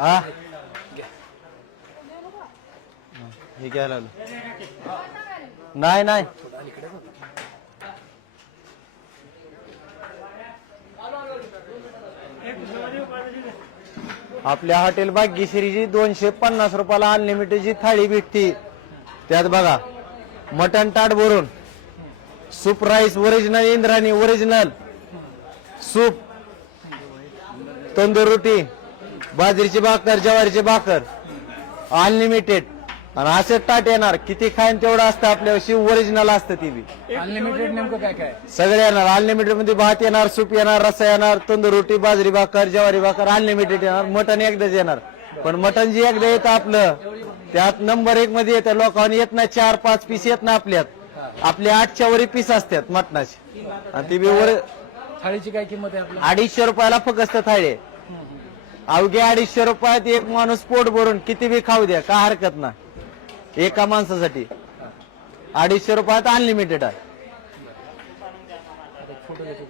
हा हे घ्यायला आलो. नाही नाही आपल्या हॉटेल भाग्यश्रीची 250 रुपयाला अनलिमिटेडची थाळी भेटती. त्यात बघा मटन ताट भरून soup rice original Indrani original soup tandoor रोटी बाजरीची भाकर ज्वारीची भाकर अनलिमिटेड आणि असे ताट येणार किती खाईन तेवढं असतं आपल्याशी ओरिजिनल असतं ती बी अनलिमिटेड नेमकं काय काय सगळे येणार. अनलिमिटेड मध्ये भात येणार सूप येणार रस्सा येणार तंदूर रोटी बाजरी भाकर ज्वारी भाकर अनलिमिटेड येणार. मटन एकदाच येणार पण मटन जे एकदा येतं आपलं त्यात नंबर 1 मध्ये येतं. लोकांनी येत नाही 4-5 पीस येत ना आपल्यात आपले 8च्या वरी पीस असतात मटणाचे आणि ती बी वर. थाळीची काय किंमत आहे आपल्या 250 रुपयाला फक्त थाळी अवघ्या 250 रुपयात एक माणूस पोट भरून किती बी खाऊ द्या काय हरकत ना. एका माणसासाठी 250 रुपयात अनलिमिटेड आहे. फोटो घेतो